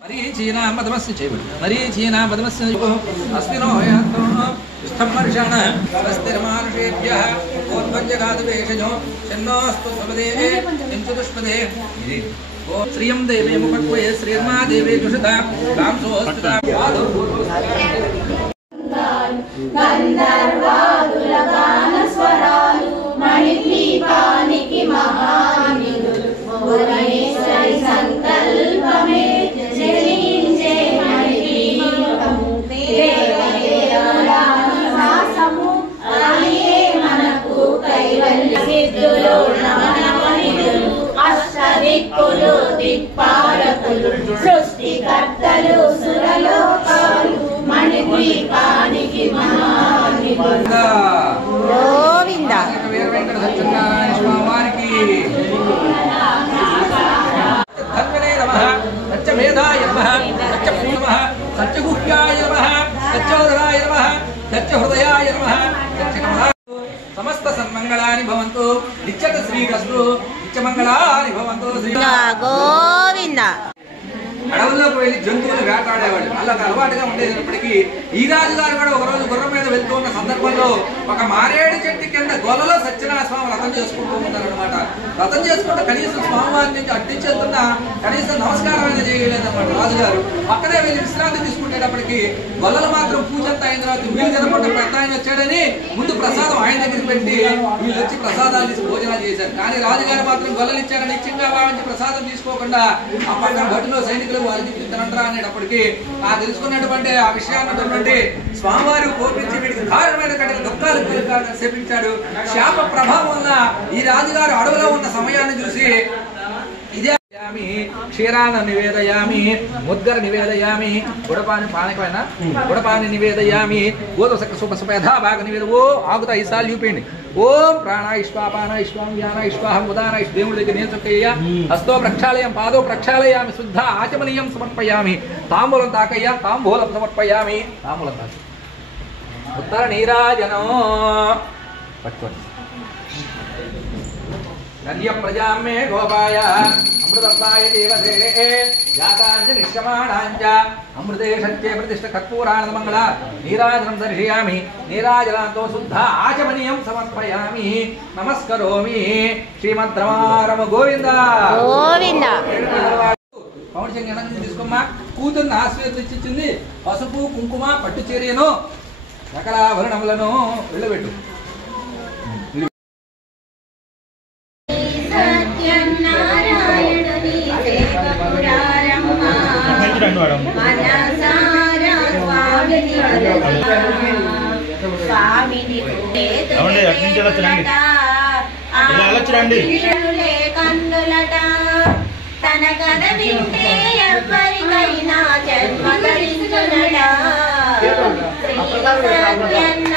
मरीचीना मधमस्य चैव मरीचीना मधमस्य अस्मिनो यातो इष्टमर्षण स्वस्तिर्मानुषेभ्यः ओद्भञ्जगादवेशजो शन्नोऽस्तु स्वदेवे किंचुदुष्पदे ओ श्रियं देवे मुखक्वे श्रीर्मा देवे जुषता रामसोऽस्तुता गन्धर्वादुलगानस्वरालु मणिदीपानिकि महानिधुलु भुवनेश्वरि संकल्पमे जनिंजे मणिदीपము దేవదేవరాసము అలియే మనకు కైవల్య సిద్ధులు నవనవనిధులు అష్టదిక్కులు దిక్పాలకులు సృష్టికర్తలు సురలోకాలు మణిదీపానికి మహానిధులు గోవింద వెంకట సత్యనారాయణ స్వామి వారికి ధన్వనే నమః సత్యమేధాయ నమః సత్యపూర్ణమః సత్యగుహ్యాయ నమః సత్యోదరాయ నమః సత్యహృదయాయ నమః సత్యకమలా సమస్త సన్మంగళాని భవంతు నిత్యత శ్రీరస్తు నిత్యమంగళాని భవంతు శ్రీ గోవింద అడవుల్లోకి వెళ్ళి జంతువులు వేటాడేవాడు వాళ్ళకి అలవాటుగా ఉండేటప్పటికీ ఈ రాజు గారు కూడా ఒకరోజు గుర్రం మీద వెళ్తూ ఉన్న సందర్భంలో ఒక మారేడు చెట్టు కింద గొల్లలో సత్యనారాయణ స్వామి వ్రతం చేసుకుంటూ ఉన్నారనమాట. వ్రతం చేసుకుంటే కనీసం స్వామివారి నుంచి అట్టించేస్తున్నా కనీసం నమస్కారం అయినా చేయలేదన్నమాట. రాజుగారు పక్కనే వెళ్ళి విశ్రాంతి తీసుకునేటప్పటికి గొల్లలు మాత్రం పూజ అంతా అయిన తర్వాత వీళ్ళు తినకుండా పెద్ద ఆయన వచ్చాడని ముందు ప్రసాదం ఆయన దగ్గరికి పెట్టి వీళ్ళు వచ్చి ప్రసాదాలు తీసి భోజనాలు చేశారు. కానీ రాజుగారు మాత్రం గొల్లలు ఇచ్చారని నిత్యంగా భావించి ప్రసాదం తీసుకోకుండా ఆ పక్కన భటులో సైనికులు వారికి తింటారా అనేటప్పటికీ ఆ తెలుసుకున్నటువంటి ఆ విషయాన్ని స్వామివారి కోపించి వీడికి దారుణమైన కఠిన దుఃఖాలు శపించాడు. శాప ప్రభావం వల్ల ఈ రాజుగారు అడవిలో ఉన్న సమయాన్ని చూసి ఇదే క్షీరాన్ని నివేదయామి ముద్గర నివేదయామి గుడపాని పానకమైన గుడపాని నివేదయామి ఓదసూపసుపేధా బాగా నివేద ఓ ఆగుతా ఈసార్లు చూపిండి ఓం ప్రాణ ఇష్పాపాన ఇష్వాం వ్యాన ఇష్వాహం ఉదాన దేవుడి దగ్గర నేర్చుకయ్య హస్తో ప్రక్షాళయం పాదో ప్రక్షాళయామి శుద్ధ ఆచమనీయం సమర్పయామి తాంబూలం తాకయ్య తాంబూలం సమర్పయామి తాంబూలం తాక ఉత్తర నీరాజనం పట్టుకోండి కన్య ప్రజామే గోపాయ అమృతత్వాయ దేవతే జాతాంజ నిష్కమాణాంజ అమృతే సత్యే ప్రతిష్ఠ కర్పూరానంద మంగళ నీరాజనం దర్శయామి నీరాజనంతో శుద్ధ ఆచమనీయం సమర్పయామి నమస్కరోమి శ్రీమద్రమారమ గోవింద గోవింద. పౌరుషంగా ఎనగ తీసుకోమ్మా కూతుర్ని ఆశీర్వదించింది పసుపు కుంకుమ పట్టు చీరను సకల ఆభరణములను వెళ్ళబెట్టు. తన కథ వింటే ఎవరికైనా జన్మ ధరించునడా శ్రీ సత్యనారాయణ